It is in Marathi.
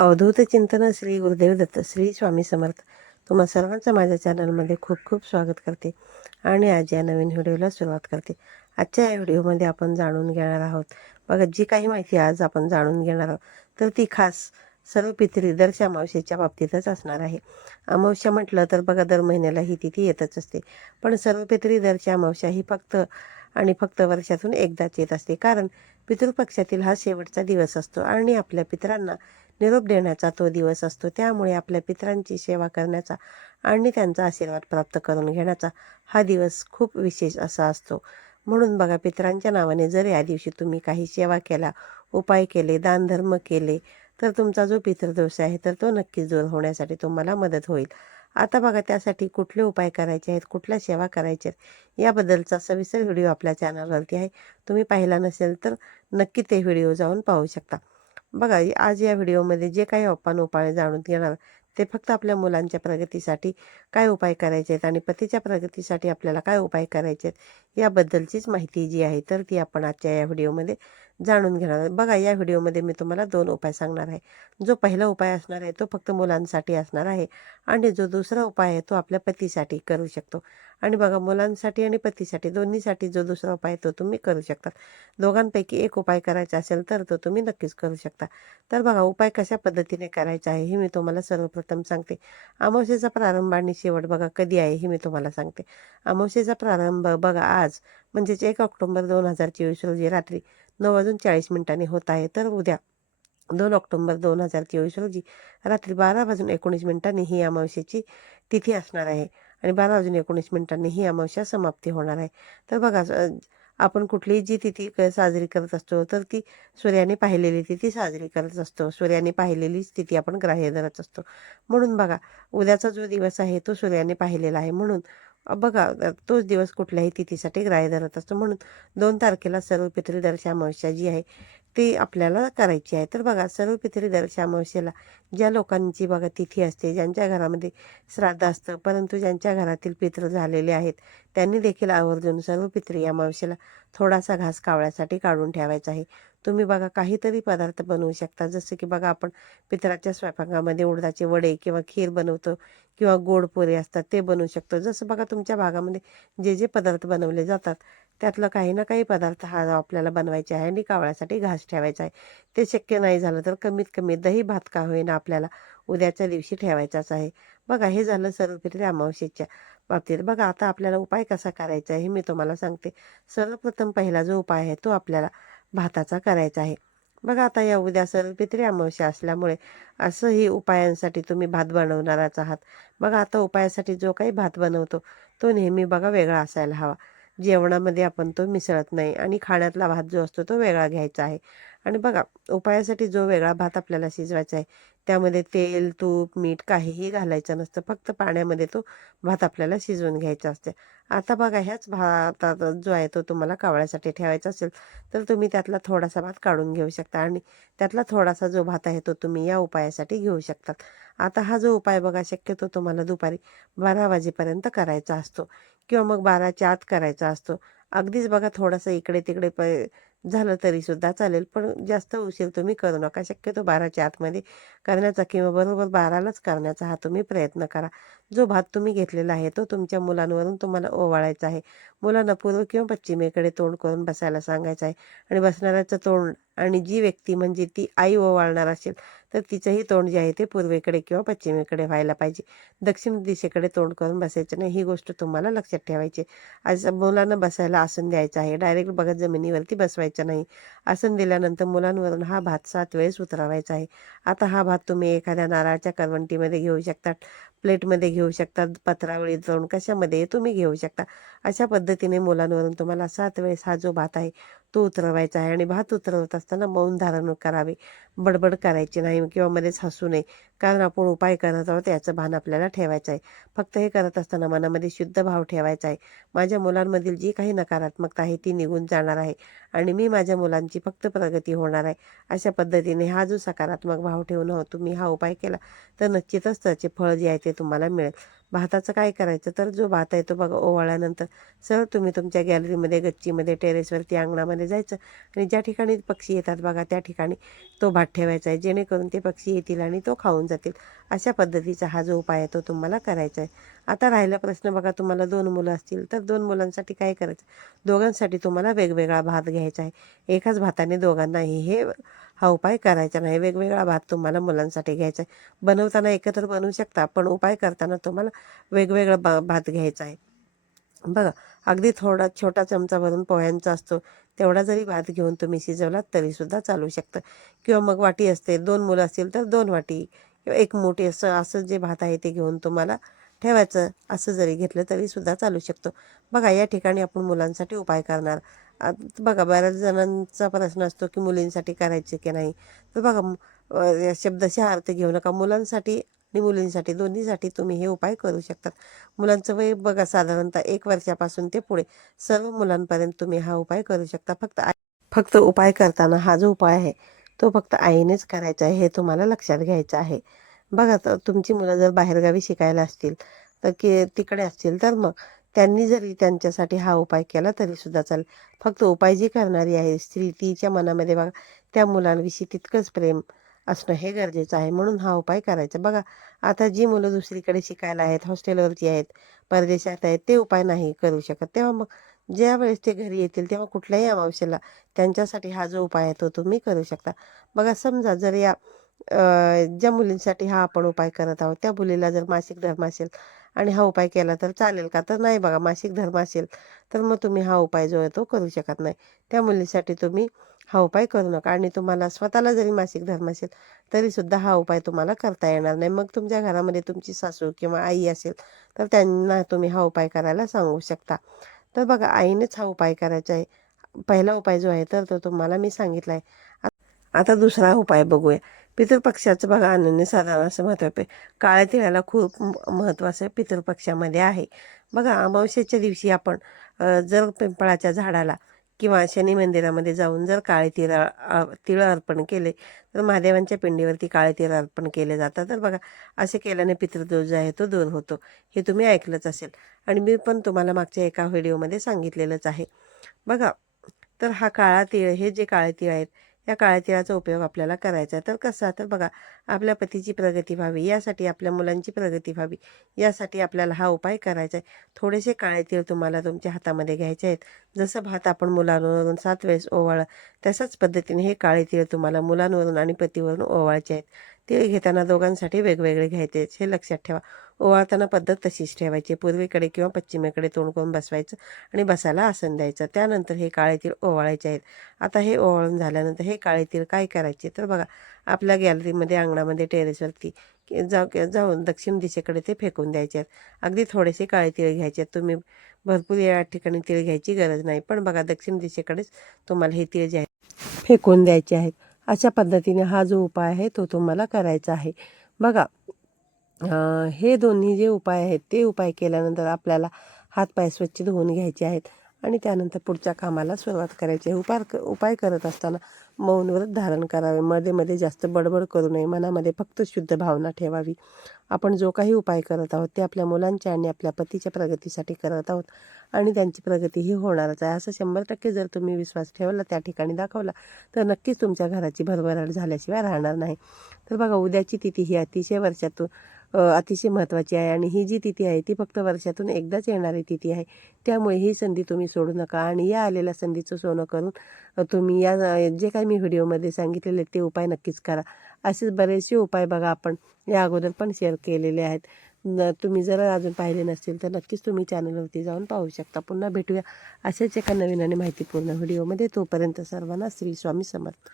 अवधूत चिंतन श्री गुरुदेव दत्त श्री स्वामी समर्थ. तुम्हा सर्वांचं माझ्या चॅनलमध्ये खूप खूप स्वागत करते आणि आज या नवीन व्हिडिओला सुरुवात करते. आजच्या या व्हिडिओमध्ये आपण जाणून घेणार आहोत बघा, जी काही माहिती आज आपण जाणून घेणार आहोत तर ती खास सर्व पितरी दरच्या अमावस्येच्या बाबतीतच असणार आहे. अमावस्या म्हटलं तर बघा, दर महिन्याला ही तिथी येतच असते, पण सर्व पितरी दरच्या अमावस्या ही फक्त आणि फक्त वर्षातून एकदाच येत असते. कारण पितृपक्षातील हा शेवटचा दिवस असतो आणि आपल्या पितरांना निरोप देण्याचा तो दिवस असतो. त्यामुळे आपल्या पितरांची सेवा करण्याचा आणि त्यांचा आशीर्वाद प्राप्त करून घेण्याचा हा दिवस खूप विशेष असा असतो. म्हणून बघा, पितरांच्या नावाने जर या दिवशी तुम्ही काही सेवा केला, उपाय केले, दानधर्म केले तर तुमचा जो पितृदोष आहे तर तो नक्कीच दूर होण्यासाठी तुम्हाला मदत होईल. आता बघा, त्यासाठी कुठले उपाय करायचे आहेत, कुठल्या सेवा करायच्या आहेत याबद्दलचा सविस्तर व्हिडिओ आपल्या चॅनलवरती आहे. तुम्ही पाहिला नसेल तर नक्की ते व्हिडिओ जाऊन पाहू शकता. बघा, आज या व्हिडिओमध्ये जे काही आपण उपाय जाणून घेणार ते फक्त आपल्या मुलांच्या प्रगतीसाठी काय उपाय करायचे आहेत आणि पतीच्या प्रगतीसाठी आपल्याला काय उपाय करायचे आहेत याबद्दलचीच माहिती जी आहे तर ती आपण आजच्या या व्हिडिओमध्ये जाणून घेणार आहोत. बघा, या व्हिडिओमध्ये मी तुम्हाला 2 उपाय सांगणार आहे. जो पहिला उपाय असणार आहे तो फक्त मुलांसाठी असणार आहे आणि जो दुसरा उपाय आहे तो आपल्या पतीसाठी करू शकतो. आणि बघा, मुलांसाठी आणि पतीसाठी दोन्हीसाठी जो दुसरा उपाय आहे तो तुम्ही करू शकता. दोघांपैकी एक उपाय करायचा असेल तर तो तुम्ही नक्कीच करू शकता. तर बघा, उपाय कशा पद्धतीने करायचा आहे हे मी तुम्हाला सर्वप्रथम सांगते. अमावस्येचा प्रारंभ आणि शेवट बघा कधी आहे हे मी तुम्हाला सांगते. अमावस्येचा प्रारंभ बघा आज म्हणजेच 1 ऑक्टोबर 2024 रोजी रात्री 9:40 होत आहे. तर उद्या 2 ऑक्टोबर 2024 रोजी रात्री 12:19 ही अमावस्येची तिथी असणार आहे आणि 12:19 ही अमावस्या समाप्ती होणार आहे. तर बघा, आपण कुठलीही जी तिथी साजरी करत असतो तर ती सूर्याने पाहिलेली तिथी साजरी करत असतो. सूर्याने पाहिलेली तिथी आपण ग्राह्य धरत असतो. म्हणून बघा, उद्याचा जो दिवस आहे तो सूर्याने पाहिलेला आहे. म्हणून बघा, तोच दिवस कुठल्याही तिथीसाठी ग्राह्य धरत असतो. म्हणून 2 तारखेला सर्व पितृदर्शी अमावस्या जी आहे ती आपल्याला करायची आहे. तर बघा, सर्व पितृदर्शी अमावस्येला ज्या लोकांची बघा तिथी असते, ज्यांच्या घरामध्ये श्राद्ध असतं परंतु ज्यांच्या घरातील पितृ झालेले आहेत त्यांनी देखील आवर्जून सर्व पितरी अमावस्येला थोडासा घास कावळ्यासाठी काढून ठेवायचा आहे. तुम्ही बघा, काहीतरी पदार्थ बनवू शकता. जसं की बघा, आपण पितराच्या स्वयंपाकामध्ये उडदाचे वडे किंवा खीर बनवतो किंवा गोड पोहे असतात ते बनवू शकतो. जसं बघा, तुमच्या भागामध्ये जे जे पदार्थ बनवले जातात त्यातलं काही ना काही पदार्थ हा आपल्याला बनवायचे आहे आणि कावळ्यासाठी घास ठेवायचा आहे. ते शक्य नाही झालं तर कमीत कमी दही भात का होईना आपल्याला उद्याच्या दिवशी ठेवायचाच आहे. बघा, हे झालं सर्वपित्री अमावस्येच्या बाबतीत. बघा, आता आपल्याला उपाय कसा करायचा आहे हे मी तुम्हाला सांगते. सर्वप्रथम पहिला जो उपाय आहे तो आपल्याला भाताचा करायचा आहे. बघा, आता या उद्या सर्वपित्री अमावस्या असल्यामुळे असंही उपायांसाठी तुम्ही भात बनवणारच आहात. बघा, आता उपायासाठी जो काही भात बनवतो तो नेहमी बघा वेगळा असायला हवा. जेवणामध्ये आपण तो मिसळत नाही आणि खाण्यातला भात जो असतो तो वेगळा घ्यायचा आहे. आणि बघा, उपायासाठी जो वेगळा भात आपल्याला शिजवायचा आहे त्यामध्ये तेल, तूप, मीठ काहीही घालायचं नसतं. फक्त पाण्यामध्ये तो भात आपल्याला शिजवून घ्यायचा असते. आता बघा, ह्याच भातात जो आहे तो तुम्हाला कावळ्यासाठी ठेवायचा असेल तर तुम्ही त्यातला थोडासा भात काढून घेऊ शकता आणि त्यातला थोडासा जो भात आहे तो तुम्ही या उपायासाठी घेऊ शकतात. आता हा जो उपाय बघा, शक्यतो तुम्हाला दुपारी 12 वाजेपर्यंत करायचा असतो किंवा मग 12च्या आत करायचा असतो. अगदीच बघा, थोडंसं इकडे तिकडे झालं तरी सुद्धा चालेल, पण जास्त उशीर तुम्ही करू नका. शक्यतो 12च्या आतमध्ये करण्याचा किंवा बरोबर 12लाच करण्याचा हा तुम्ही प्रयत्न करा. जो भात तुम्ही घेतलेला आहे तो तुमच्या मुलांवरून तुम्हाला ओवाळायचा आहे. मुलांना पूर्व किंवा पश्चिमेकडे तोंड करून बसायला सांगायचं आहे आणि बसणाऱ्याचं तोंड आणि जी व्यक्ती म्हणजे ती आई ओवाळणार असेल तर तिचंही तोंड जे आहे ते पूर्वेकडे किंवा पश्चिमेकडे व्हायला पाहिजे. दक्षिण दिशेकडे तोंड करून बसायचं नाही, ही गोष्ट तुम्हाला लक्षात ठेवायची. आज मुलांना बसायला आसन द्यायचं आहे. डायरेक्ट बघा जमिनीवरती बसवायचं नाही. आसन दिल्यानंतर मुलांवरून हा भात 7 वेळेस उतरवायचा आहे. आता हा भात तुम्ही एखाद्या नारळाच्या करवंटीमध्ये घेऊ शकतात, प्लेटमध्ये घेऊ शकतात, पत्रावळीत जाऊन कशामध्ये तुम्ही घेऊ शकता. अशा पद्धतीने मुलांवरून तुम्हाला 7 वेळेस हा जो भात आहे तो उतरवायचा आहे. आणि भात उतरवत असताना मौन धारण करावे. बडबड करायची नाही किंवा मध्येच हसू नये. कारण आपण उपाय करत आहोत याचं भान आपल्याला ठेवायचं आहे. फक्त हे करत असताना मनामध्ये शुद्ध भाव ठेवायचा आहे. माझ्या मुलांमधील जी काही नकारात्मकता आहे ती निघून जाणार आहे आणि मी माझ्या मुलांची फक्त प्रगती होणार आहे. अशा पद्धतीने हा जो सकारात्मक भाव ठेवून तुम्ही हा उपाय केला तर नक्कीच त्याचे फळ जे आहे ते तुम्हाला मिळेल. भाताचं काय करायचं तर जो भात आहे तो बघा ओवाळल्यानंतर सरळ तुम्ही तुमच्या गॅलरीमध्ये, गच्चीमध्ये, टेरेसवरती, अंगणामध्ये जायचं आणि ज्या ठिकाणी पक्षी येतात बघा त्या ठिकाणी तो भात ठेवायचा आहे, जेणेकरून ते पक्षी येतील आणि तो खाऊन जातील. अशा पद्धतीचा हा जो उपाय आहे तो तुम्हाला करायचा आहे. आता राहिला प्रश्न बघा, तुम्हाला 2 मुलं असतील तर 2 मुलांसाठी काय करायचं? दोघांसाठी तुम्हाला वेगवेगळा भात घ्यायचा आहे. एकाच भाताने दोघांनाही हा उपाय करायचा नाही. वेगवेगळा भात तुम्हाला मुलांसाठी घ्यायचा आहे. बनवताना एकत्र बनवू शकता, पण उपाय करताना तुम्हाला वेगवेगळा भात घ्यायचा आहे. बघा, अगदी थोडा छोटा चमचा भरून पोह्यांचा असतो तेवढा जरी भात घेऊन तुम्ही शिजवलात तरीसुद्धा चालू शकतं. किंवा मग वाटी असते, 2 मुलं असतील तर 2 वाटी किंवा 1 मोठी असं असं जे भात आहे ते घेऊन तुम्हाला ठेवायचं. असं जरी घेतलं तरीसुद्धा चालू शकतो. बघा, या ठिकाणी आपण मुलांसाठी उपाय करणार. बघा, बऱ्याच जणांचा प्रश्न असतो की मुलींसाठी करायचे की नाही. तर बघा, शब्दशः अर्थ घेऊ नका. मुलांसाठी आणि मुलींसाठी दोन्हीसाठी तुम्ही हे उपाय करू शकतात. मुलांचं वय बघा साधारणतः 1 वर्षापासून ते पुढे सर्व मुलांपर्यंत तुम्ही हा उपाय करू शकता. फक्त उपाय करताना हा जो उपाय आहे तो फक्त आईनेच करायचा आहे हे तुम्हाला लक्षात घ्यायचं आहे. बघा, तर तुमची मुलं जर बाहेरगावी शिकायला असतील तर तिकडे असतील तर मग त्यांनी जरी त्यांच्यासाठी हा उपाय केला तरीसुद्धा चालेल. फक्त उपाय जी करणारी आहे स्त्री तिच्या मनामध्ये बघा त्या मुलांविषयी तितकंच प्रेम असणं हे गरजेचं आहे, म्हणून हा उपाय करायचा. बघा, आता जी मुलं दुसरीकडे शिकायला आहेत, हॉस्टेलवरती आहेत, परदेशात आहेत, ते उपाय नाही करू शकत. तेव्हा मग ज्या वेळेस ते घरी येतील तेव्हा कुठल्याही अमावस्येला त्यांच्यासाठी हा जो उपाय आहे तो तुम्ही करू शकता. बघा, समजा जर ज्या मुलींसाठी हा आपण उपाय करत आहोत त्या मुलीला जर मासिक धर्म असेल आणि हा उपाय केला तर चालेल का? तर नाही बघा, मासिक धर्म असेल तर मग तुम्ही हा उपाय जो आहे तो करू शकत नाही. त्या मुलीसाठी तुम्ही हा उपाय करू नका. आणि तुम्हाला स्वतःला जरी मासिक धर्म असेल तरीसुद्धा हा उपाय तुम्हाला करता येणार नाही. मग तुमच्या घरामध्ये तुमची सासू किंवा आई असेल तर त्यांना तुम्ही हा उपाय करायला सांगू शकता. तर बघा, आईनेच हा उपाय करायचा आहे. पहिला उपाय जो आहे तर तो तुम्हाला मी सांगितला आहे. आता दुसरा उपाय बघूया. पितृपक्षाचं बघा अनन्यसाधारण असं महत्त्व आहे. काळ्या तिळाला खूप महत्त्व असं पितृपक्षामध्ये आहे. बघा, अमावस्येच्या दिवशी आपण जर पिंपळाच्या झाडाला किंवा शनी मंदिरामध्ये जाऊन जर काळे तिळ अर्पण केले तर महादेवांच्या पिंडीवरती काळे तीळ अर्पण केले जातात. तर बघा, असे केल्याने पितृदोष जो आहे तो दूर होतो. हे तुम्ही ऐकलंच असेल आणि मी पण तुम्हाला मागच्या एका व्हिडिओमध्ये सांगितलेलंच आहे. बघा, तर हा काळा तीळ, हे जे काळे तीळ आहेत या काळ्या तिळाचा उपयोग आपल्याला करायचा आहे. तर कसा? तर बघा, आपल्या पतीची प्रगती व्हावी यासाठी, आपल्या मुलांची प्रगती व्हावी यासाठी आपल्याला हा उपाय करायचा आहे. थोडेसे काळे तीळ तुम्हाला तुमच्या हातामध्ये घ्यायचे आहेत. जसं भात आपण मुलांवरून 7 वेळेस ओवाळलं तशाच पद्धतीने हे काळे तीळ तुम्हाला मुलांवरून आणि पतीवरून ओवाळायचे आहेत. तीळ घेताना दोघांसाठी वेगवेगळे घ्यायचे हे लक्षात ठेवा. ओवाळताना पद्धत तशीच ठेवायची. पूर्वेकडे किंवा पश्चिमेकडे तोंड करून बसवायचं आणि बसायला आसन द्यायचं. त्यानंतर हे काळे तीळ ओवाळायचे आहेत. आता हे ओवाळून झाल्यानंतर हे काळे तीळ काय करायचे तर बघा, आपल्या गॅलरीमध्ये, अंगणामध्ये, टेरेसवरती जाऊन दक्षिण दिशेकडे ते फेकून द्यायचे आहेत. अगदी थोडेसे काळे तीळ घ्यायचे आहेत. तुम्ही भरपूर या ठिकाणी तीळ घ्यायची गरज नाही, पण बघा दक्षिण दिशेकडेच तुम्हाला हे तीळ जे आहेत फेकून द्यायचे आहेत. अशा पद्धतीने हा जो उपाय आहे तो तुम्हाला करायचा आहे. बघा, हे दोन्ही जे उपाय आहेत ते उपाय केल्यानंतर आपल्याला हातपाय स्वच्छ धुवून घ्यायचे आहेत आणि त्यानंतर पुढच्या कामाला सुरुवात करायची आहे. उपाय करत असताना मौन व्रत धारण करावे. मध्ये मध्ये जास्त बडबड करू नये. मनामध्ये फक्त शुद्ध भावना ठेवावी. आपण जो काही उपाय करत आहोत ते आपल्या मुलांच्या आणि आपल्या पतीच्या प्रगतीसाठी करत आहोत आणि त्यांची प्रगती ही होणारच आहे असं 100% जर तुम्ही विश्वास ठेवला, त्या ठिकाणी दाखवला तर नक्कीच तुमच्या घराची भरभराट झाल्याशिवाय राहणार नाही. तर बघा, उद्याची तिथी ही अतिशय महत्त्वाची आहे आणि ही जी तिथी आहे ती फक्त वर्षातून एकदाच येणारी तिथी आहे. त्यामुळे ही संधी तुम्ही सोडू नका आणि या आलेल्या संधीचं सोनं करून तुम्ही जे काही मी व्हिडिओमध्ये सांगितलेले ते उपाय नक्कीच करा. असेच बरेचसे उपाय बघा आपण या अगोदर पण शेअर केलेले आहेत. तुम्ही जर अजून पाहिले नसतील तर नक्कीच तुम्ही चॅनलवरती जाऊन पाहू शकता. पुन्हा भेटूया अशाच एका नवीन आणि माहितीपूर्ण व्हिडिओमध्ये. तोपर्यंत सर्वांना श्री स्वामी समर्थ.